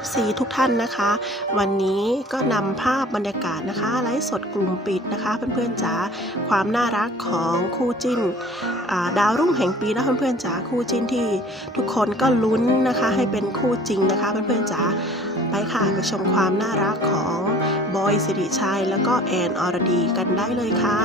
FC ทุกท่านนะคะ วันนี้ก็นำภาพบรรยากาศนะคะไลฟ์สดกลุ่มปิดนะคะ เพื่อนๆจ๋าความน่ารักของคู่จิ้นดาวรุ่งแห่งปีนะเพื่อนๆจ๋าคู่จิ้นที่ ทุกคนก็ลุ้นนะคะให้เป็นคู่จริงนะคะ เพื่อนๆจ๋าไปค่ะไปชมความน่ารักของบอยสิริชัย แล้วก็แอนอรดีกันได้เลยค่ะ